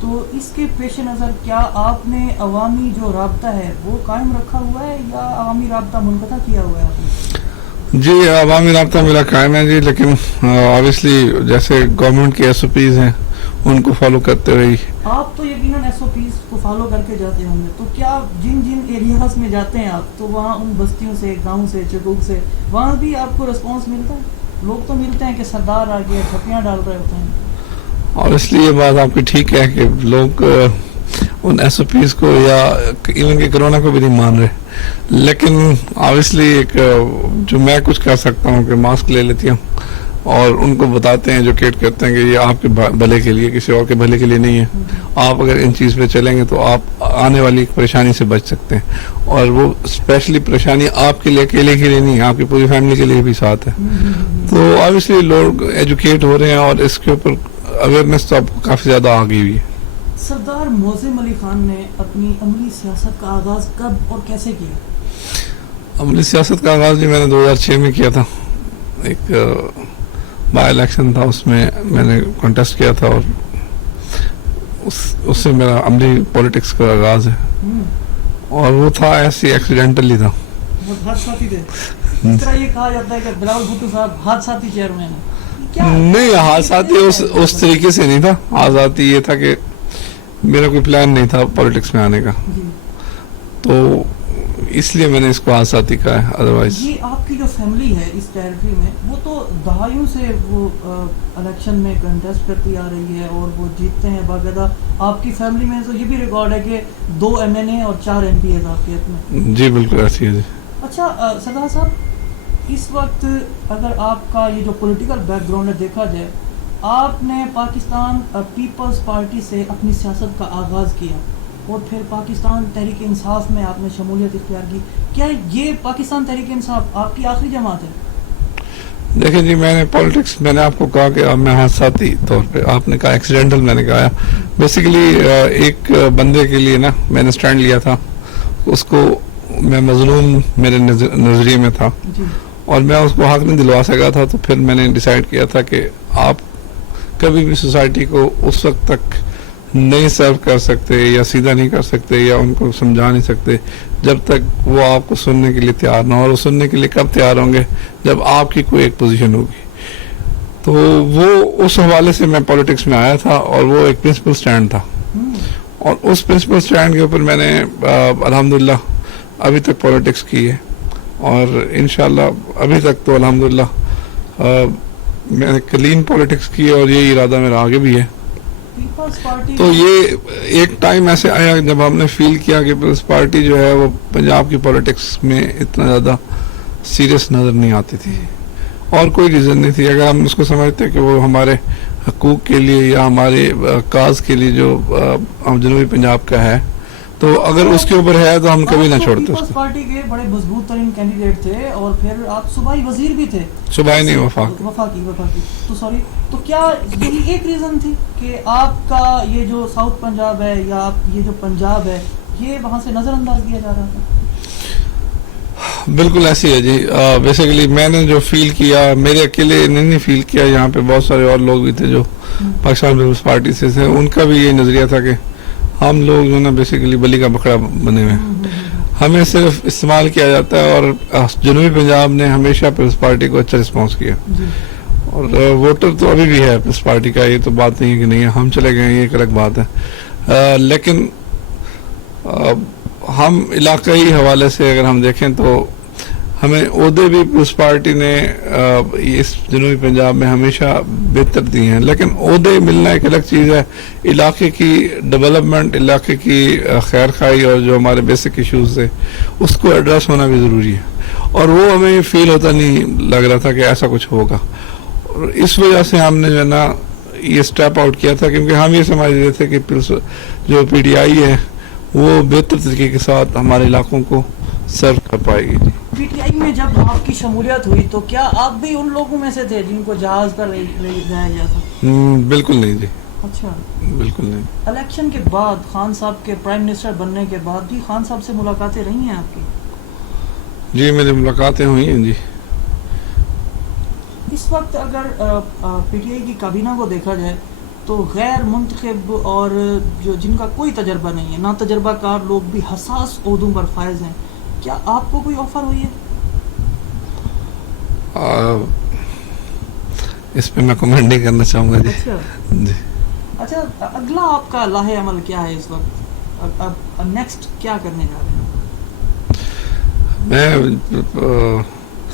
تو اس کے پیش نظر کیا آپ نے عوامی جو رابطہ ہے وہ قائم رکھا ہوا ہے یا عوامی رابطہ منقطع کیا ہوا ہے آپ نے؟ جی عوامی رابطہ میرا قائم ہے جی، لیکن آبویسلی جیسے گورنمنٹ کی ایس او پیز ہیں ان کو فالو کرتے ہوئے آپ تو یقیناً ایس او پیز کو فالو کر کے جاتے ہوں گے، تو کیا جن ایریاز میں جاتے ہیں آپ تو وہاں ان بستیوں سے، گاؤں سے، چکوک سے، وہاں بھی آپ کو رسپانس ملتا ہے؟ لوگ تو ملتے ہیں کہ سردار آ گیا چھپیاں ڈال رہے ہوتے ہیں؟ اور اس لیے یہ بات آپ کی ٹھیک ہے کہ لوگ ان ایس او پیز کو یا ایون کہ کرونا کو بھی نہیں مان رہے، لیکن آبویسلی ایک جو میں کچھ کر سکتا ہوں کہ ماسک لے لیتی ہوں اور ان کو بتاتے ہیں، ایجوکیٹ کرتے ہیں کہ یہ آپ کے بھلے کے لیے، کسی اور کے بھلے کے لیے نہیں ہے. آپ اگر ان چیز پہ چلیں گے تو آپ آنے والی پریشانی سے بچ سکتے ہیں، اور وہ اسپیشلی پریشانی آپ کے لیے اکیلے کے لیے نہیں ہے، آپ کی پوری فیملی کے لیے بھی ساتھ ہے. تو آبویسلی لوگ ایجوکیٹ ہو رہے ہیں اور اس کے اوپر اویئرنیس تو اب کافی زیادہ آ گئی ہوئی ہے. سردار معظم علی خان نے اپنی عملی سیاست کا آغاز کب اور کیسے کیا؟ عملی سیاست کا آغاز بھی میں نے 2006 میں کیا تھا. ایک بائی الیکشن تھا، اس میں میں نے کنٹیسٹ کیا تھا اور اس سے میرا عملی پولیٹکس کا آغاز ہے. اور وہ تھا ایسی ایکسیڈنٹلی تھا. بہت حادثاتی تھے. اس طرح یہ کہا جاتا ہے کہ بلاول بھٹو صاحب حادثاتی چیئرمین ہیں. نہیں، حادثاتی اس طریقے سے نہیں تھا. حادثاتی یہ تھا کہ میرا کوئی پلان نہیں تھا پولیٹکس میں آنے کا، تو اس لیے میں نے اس کو حادثاتی کہا ہے. ادروائز جی آپ کی جو فیملی ہے اس ٹیریٹری میں، وہ تو دہائیوں سے وہ الیکشن میں کنٹیسٹ کرتی آ رہی ہے اور وہ جیتتے ہیں باقاعدہ. آپ کی فیملی میں تو یہ بھی ریکارڈ ہے کہ 2 MNA اور 4 MP ہے آپ کے میں. جی بالکل ایسی ہے. جی اچھا سردار صاحب، اس وقت اگر آپ کا یہ جو پولیٹیکل بیک گراؤنڈ ہے دیکھا جائے، آپ نے پاکستان پیپلز پارٹی سے اپنی سیاست کا آغاز کیا اور پھر پاکستان تحریک انصاف میں آپ نے شمولیت اختیار کی. کیا یہ پاکستان تحریک انصاف آپ کی آخری جماعت ہے؟ دیکھیں جی، میں نے پولیٹکس، میں نے آپ کو کہا کہ اب میں حادثاتی طور پہ، آپ نے کہا ایکسیڈنٹل، میں نے کہا بیسیکلی ایک بندے کے لیے نا میں نے سٹینڈ لیا تھا. اس کو میں مظلوم میرے نظریے میں تھا اور میں اس کو حق نہیں دلوا سکا تھا. تو پھر میں نے ڈیسائیڈ کیا تھا کہ آپ کبھی بھی سوسائٹی کو اس وقت تک نہیں سرو کر سکتے یا سیدھا نہیں کر سکتے یا ان کو سمجھا نہیں سکتے جب تک وہ آپ کو سننے کے لیے تیار نہ ہو. اور وہ سننے کے لیے کب تیار ہوں گے؟ جب آپ کی کوئی ایک پوزیشن ہوگی. تو وہ اس حوالے سے میں پولیٹکس میں آیا تھا اور وہ ایک پرنسپل سٹینڈ تھا. اور اس پرنسپل سٹینڈ کے اوپر میں نے الحمدللہ ابھی تک پولیٹکس کی ہے اور انشاءاللہ ابھی تک تو الحمدللہ میں نے کلین پولیٹکس کی ہے اور یہ ارادہ میرا آگے بھی ہے. تو یہ ایک ٹائم ایسے آیا جب ہم نے فیل کیا کہ پیپلز پارٹی جو ہے وہ پنجاب کی پولیٹکس میں اتنا زیادہ سیریس نظر نہیں آتی تھی اور کوئی ریزن نہیں تھی. اگر ہم اس کو سمجھتے کہ وہ ہمارے حقوق کے لیے یا ہمارے کاز کے لیے جو جنوبی پنجاب کا ہے، تو اگر اس کے اوپر ہے تو ہم کبھی نہ چھوڑتے. پیپلز پارٹی کے بڑے مضبوط ترین کینڈیڈیٹ تھے اور پھر آپ صوبائی وزیر بھی تھے. صوبائی نہیں، وفاقی تو سوری. تو کیا یہی ایک ریزن تھی کہ آپ کا یہ جو ساؤتھ پنجاب ہے یا آپ یہ جو پنجاب ہے یہ وہاں سے نظر انداز کیا جا رہا تھا؟ بالکل ایسی ہے جی. بیسیکلی میں نے جو فیل کیا، میرے اکیلے نہیں فیل کیا، یہاں پہ بہت سارے اور لوگ بھی تھے جو پاکستان پیپلز پارٹی سے تھے. ان کا بھی یہ نظریہ تھا کہ ہم لوگ جو نا بیسیکلی بلی کا بکرا بنے ہوئے ہیں، ہمیں صرف استعمال کیا جاتا ہے. اور جنوبی پنجاب نے ہمیشہ پیپلز پارٹی کو اچھا رسپانس کیا اور ووٹر تو ابھی بھی ہے پیپلز پارٹی کا. یہ تو بات نہیں ہے کہ نہیں ہے، ہم چلے گئے یہ ایک الگ بات ہے. لیکن ہم علاقائی حوالے سے اگر ہم دیکھیں تو ہمیں عہدے بھی پیپلز پارٹی نے اس جنوبی پنجاب میں ہمیشہ بہتر دی ہیں. لیکن عہدے ملنا ایک الگ چیز ہے. علاقے کی ڈیولپمنٹ، علاقے کی خیر خواہی اور جو ہمارے بیسک ایشوز تھے اس کو ایڈریس ہونا بھی ضروری ہے. اور وہ ہمیں فیل ہوتا نہیں لگ رہا تھا کہ ایسا کچھ ہوگا. اور اس وجہ سے ہم نے جو ہے نا یہ اسٹیپ آؤٹ کیا تھا، کیونکہ ہم یہ سمجھ رہے تھے کہ جو PTI ہے وہ بہتر طریقے کے ساتھ ہمارے علاقوں کو سرو کر پائے گی. PTI میں جب آپ کی شمولیت ہوئی تو کیا آپ بھی ان لوگوں میں سے تھے جن کو جہاز پر لے جایا گیا تھا؟ بالکل نہیں جی. اچھا، بالکل نہیں. الیکشن کے بعد خان صاحب کے پرائم منسٹر بننے کے بعد بھی خان صاحب سے ملاقاتیں رہی ہیں آپ کی؟ جی میری ملاقاتیں ہوئی ہیں جی. اس وقت اگر PTI کی کابینہ کو دیکھا جائے تو غیر منتخب اور جو جن کا کوئی تجربہ نہیں ہے، نا تجربہ کار لوگ بھی حساس عہدوں پر فائز ہیں، کیا آپ کو کوئی آفر ہوئی ہے؟ اس پہ میں کمنٹ نہیں کرنا چاہوں گا جی. جی اچھا، اگلا آپ کا لاہ عمل کیا ہے اس وقت؟ اب نیکسٹ کیا کرنے جا رہے ہیں؟ میں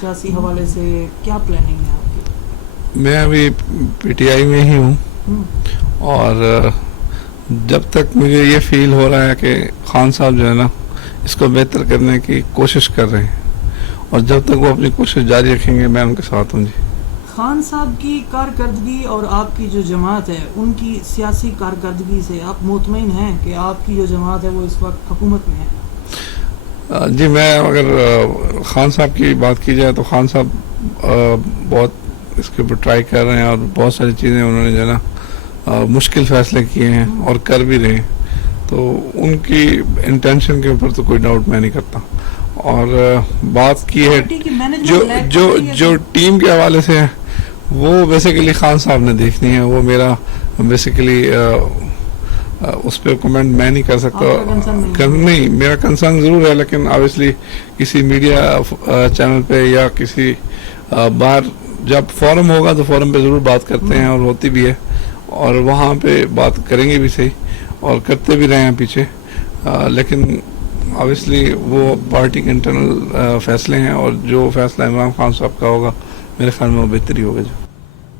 سیاسی حوالے سے کیا پلاننگ ہے آپ کی؟ میں ابھی پی ٹی آئی میں ہی ہوں، اور جب تک مجھے یہ فیل ہو رہا ہے کہ خان صاحب جو ہے نا اس کو بہتر کرنے کی کوشش کر رہے ہیں، اور جب تک وہ اپنی کوشش جاری رکھیں گے میں ان کے ساتھ ہوں. جی خان صاحب کی کارکردگی اور آپ کی جو جماعت ہے ان کی سیاسی کارکردگی سے آپ مطمئن ہیں کہ آپ کی جو جماعت ہے وہ اس وقت حکومت میں ہے؟ جی میں اگر خان صاحب کی بات کی جائے تو خان صاحب بہت اس کے اوپر ٹرائی کر رہے ہیں، اور بہت ساری چیزیں انہوں نے جو ہے نا مشکل فیصلے کیے ہیں اور کر بھی رہے ہیں، تو ان کی انٹینشن کے اوپر تو کوئی ڈاؤٹ میں نہیں کرتا. اور بات کی ہے جو ٹیم کے حوالے سے ہے وہ بیسیکلی خان صاحب نے دیکھنی ہے، وہ میرا بیسیکلی اس پہ کمنٹ میں نہیں کر سکتا. نہیں، میرا کنسرن ضرور ہے، لیکن obviously کسی میڈیا چینل پہ یا کسی باہر جب فورم ہوگا تو فورم پہ ضرور بات کرتے ہیں، اور ہوتی بھی ہے، اور وہاں پہ بات کریں گے بھی صحیح، اور کرتے بھی رہے ہیں پیچھے. لیکن obviously وہ پارٹی کے انٹرنل فیصلے ہیں، اور جو فیصلہ عمران خان صاحب کا ہوگا میرے خیال میں وہ بہتری ہوگا. جو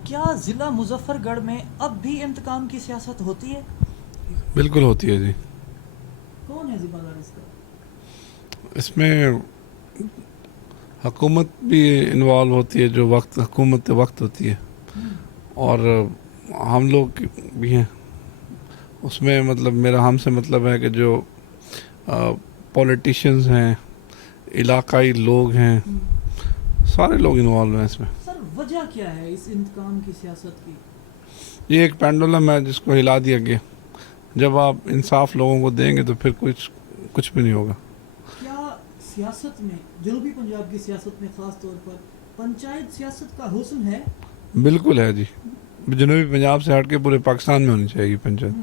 کیا ضلع مظفر گڑھ میں اب بھی انتقام کی سیاست ہوتی ہے؟ بالکل ہوتی ہے جی. کون ہے ذمہ دار اس کا؟ اس میں حکومت بھی انوالو ہوتی ہے، جو حکومت وقت ہوتی ہے، اور ہم لوگ بھی ہیں اس میں. مطلب میرا ہم سے مطلب ہے کہ جو پولیٹیشنز ہیں، علاقائی لوگ ہیں، سارے لوگ انوالو ہیں اس میں. سر وجہ کیا ہے اس انتقام کی سیاست کی؟ یہ ایک پینڈولم ہے جس کو ہلا دیا گیا. جب آپ انصاف لوگوں کو دیں گے تو پھر کچھ بھی نہیں ہوگا. کیا سیاست میں، جنوبی پنجاب کی سیاست میں خاص طور پر پنچایت سیاست کا حسن ہے؟ بالکل ہے جی. جنوبی پنجاب سے ہٹ کے پورے پاکستان میں ہونی چاہیے پنچایت.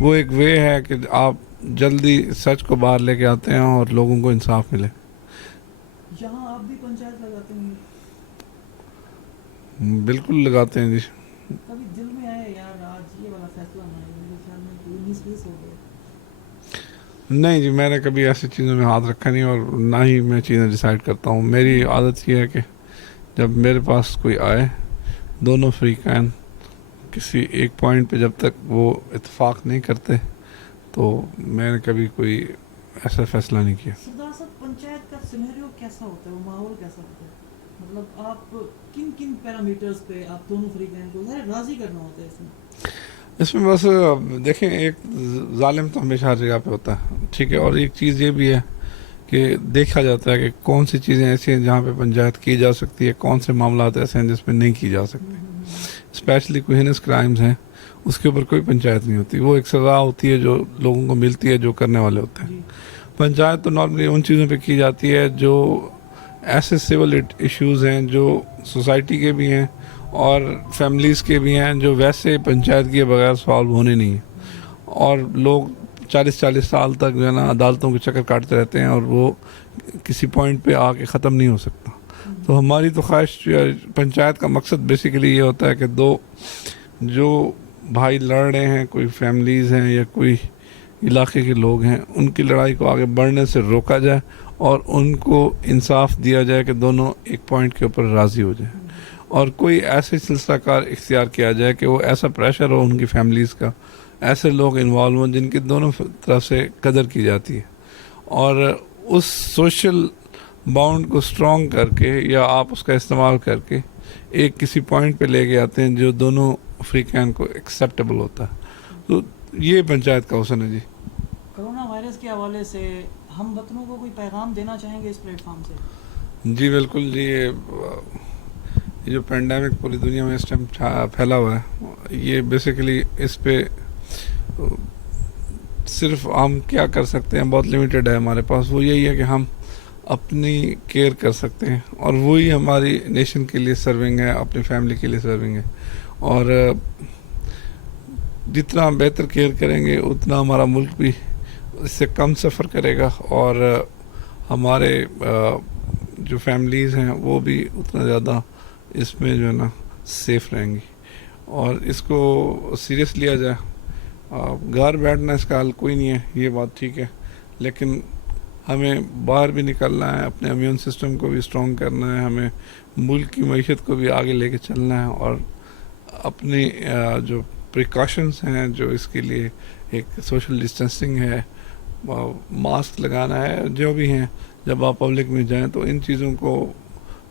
وہ ایک وے ہے کہ آپ جلدی سچ کو باہر لے کے آتے ہیں اور لوگوں کو انصاف ملے. یہاں آپ بھی پنچایت لگاتے ہیں؟ بالکل لگاتے ہیں جی. کبھی دل میں آئے یار آج یہ والا فیصلہ نہ ہے، میرے خیال میں 19-20 ہو گئے؟ نہیں جی، میں نے کبھی ایسی چیزوں میں ہاتھ رکھا نہیں، اور نہ ہی میں چیزیں ڈیسائیڈ کرتا ہوں. میری عادت یہ ہے کہ جب میرے پاس کوئی آئے، دونوں فریقین کسی ایک پوائنٹ پہ جب تک وہ اتفاق نہیں کرتے تو میں نے کبھی کوئی ایسا فیصلہ نہیں کیا. سردار صاحب، پنچایت کا سینیریو کیسا ہوتا ہے، وہ ماحول کیسا ہوتا ہے؟ مطلب آپ کن پیرامیٹرز پہ آپ دونوں فریقین کو راضی کرنا ہوتا ہے اس میں؟ بس دیکھیں، ایک ظالم تو ہمیشہ ہر جگہ پہ ہوتا ہے، ٹھیک ہے، اور ایک چیز یہ بھی ہے کہ دیکھا جاتا ہے کہ کون سی چیزیں ایسی ہیں جہاں پہ پنچایت کی جا سکتی ہے، کون سے معاملات ایسے ہیں جس پہ نہیں کی جا سکتی. اسپیشلی کوئی ہینس کرائمز ہیں اس کے اوپر کوئی پنچایت نہیں ہوتی. وہ ایک سزا ہوتی ہے جو لوگوں کو ملتی ہے جو کرنے والے ہوتے ہیں. پنچایت تو نارملی ان چیزوں پہ کی جاتی ہے جو ایسے سول ایشوز ہیں جو سوسائٹی کے بھی ہیں اور فیملیز کے بھی ہیں، جو ویسے پنچایت کے بغیر سالو ہونے نہیں ہیں، اور لوگ 40 سال تک جو ہے نا عدالتوں کے چکر کاٹتے رہتے ہیں، اور وہ کسی پوائنٹ پہ آ کے ختم نہیں ہو سکتا. تو ہماری تو خواہش، پنچایت کا مقصد بیسیکلی یہ ہوتا ہے کہ جو بھائی لڑ رہے ہیں، کوئی فیملیز ہیں یا کوئی علاقے کے لوگ ہیں، ان کی لڑائی کو آگے بڑھنے سے روکا جائے اور ان کو انصاف دیا جائے کہ دونوں ایک پوائنٹ کے اوپر راضی ہو جائیں، اور کوئی ایسے سلسلہ کار اختیار کیا جائے کہ وہ ایسا پریشر ہو ان کی فیملیز کا، ایسے لوگ انوالو ہوں جن کی دونوں طرف سے قدر کی جاتی ہے، اور اس سوشل باؤنڈ کو اسٹرانگ کر کے یا آپ اس کا استعمال کر کے ایک کسی پوائنٹ پہ لے کے آتے ہیں جو دونوں فریقین کو ایکسیپٹیبل ہوتا ہے. تو یہ پنچایت کا حسن ہے جی. کرونا وائرس کے حوالے سے ہم وطنوں کو کوئی پیغام دینا چاہیں گے اس پلیٹ فارم سے؟ جی بالکل جی. یہ جو پینڈیمک پوری دنیا میں اس ٹائم پھیلا ہوا ہے، یہ بیسیکلی اس پہ صرف ہم کیا کر سکتے ہیں، بہت لمیٹڈ ہے ہمارے پاس. وہ یہی ہے کہ ہم اپنی کیئر کر سکتے ہیں، اور وہی ہماری نیشن کے لیے سرونگ ہے، اپنی فیملی کے لیے سرونگ ہے. اور جتنا بہتر کیئر کریں گے اتنا ہمارا ملک بھی اس سے کم سفر کرے گا، اور ہمارے جو فیملیز ہیں وہ بھی اتنا زیادہ اس میں جو ہے نا سیف رہیں گی. اور اس کو سیریس لیا جائے. گھر بیٹھنا اس کا حل کوئی نہیں ہے، یہ بات ٹھیک ہے، لیکن ہمیں باہر بھی نکلنا ہے، اپنے امیون سسٹم کو بھی اسٹرانگ کرنا ہے، ہمیں ملک کی معیشت کو بھی آگے لے کے چلنا ہے، اور اپنی جو پریکاشنز ہیں جو اس کے لیے ایک سوشل ڈسٹینسنگ ہے، ماسک لگانا ہے، جو بھی ہیں جب آپ پبلک میں جائیں تو ان چیزوں کو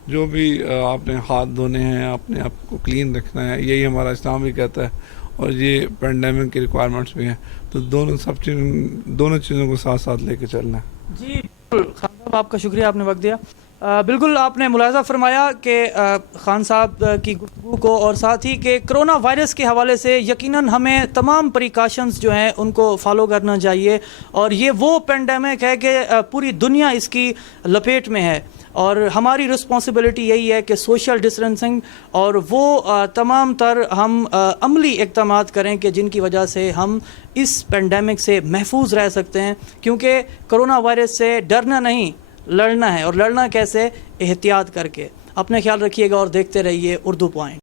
جو بھی آپ نے ہاتھ دھونے ہیں، اپنے آپ کو کلین رکھنا ہے، یہی ہمارا اسلام بھی کہتا ہے، اور یہ پینڈیمک کی ریکوائرمنٹس بھی ہیں، تو دونوں چیزوں کو ساتھ ساتھ لے کے چلنا ہے. جی بالکل خان صاحب، آپ کا شکریہ، آپ نے وقت دیا. بالکل آپ نے ملاحظہ فرمایا کہ خان صاحب کی گفتگو کو، اور ساتھ ہی کہ کرونا وائرس کے حوالے سے یقیناً ہمیں تمام پریکاشنز جو ہیں ان کو فالو کرنا چاہیے، اور یہ وہ پینڈیمک ہے کہ پوری دنیا اس کی لپیٹ میں ہے، اور ہماری رسپانسبلٹی یہی ہے کہ سوشل ڈسٹینسنگ اور وہ تمام تر ہم عملی اقدامات کریں کہ جن کی وجہ سے ہم اس پینڈیمک سے محفوظ رہ سکتے ہیں، کیونکہ کرونا وائرس سے ڈرنا نہیں، لڑنا ہے، اور لڑنا کیسے؟ احتیاط کر کے. اپنے خیال رکھیے گا اور دیکھتے رہیے اردو پوائنٹ.